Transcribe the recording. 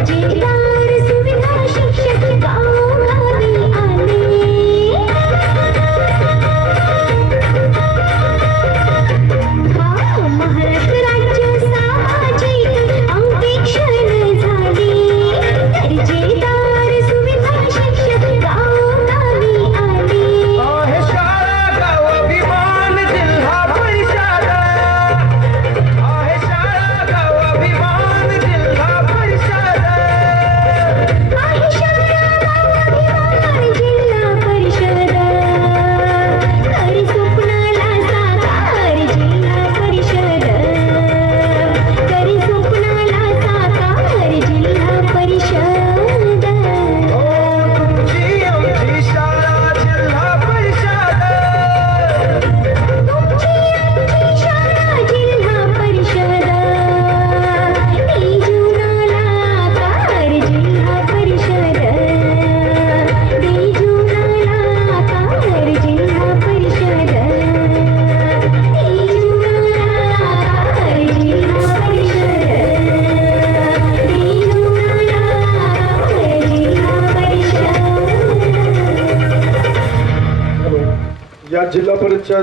दर्जेदार सुविधा शिक्षक गावोगावी आले. महाराष्ट्र राज्य सामाजिक अंकेक्षण झाले. दर्जेदार सुविधा शिक्षक गावोगावी आले. आहे शाळा गाव अभिमान जिल्हा परिषद. आहे शाळा गाव अभिमान जिल्हा परिषद. आहे शाळा गाव अभिमान जिल्हा परिषद. करी स्वप्नाला साकार जिल्हा परिषद. करी स्वप्नाला साकार जिल्हा परिषद. हो तुमची आमची शाळा जिल्हा परिषद. तुमची आमची शाळा जिल्हा परिषद. ही जीवनाला आकार जिल्हा परिषद. ही जीवनाला आकार जिल्हा परिषद. ही जीवनाला आकार जिल्हा परिषद. ही जीवनाला आकार जिल्हा परिषद. या जिल्हा परिषद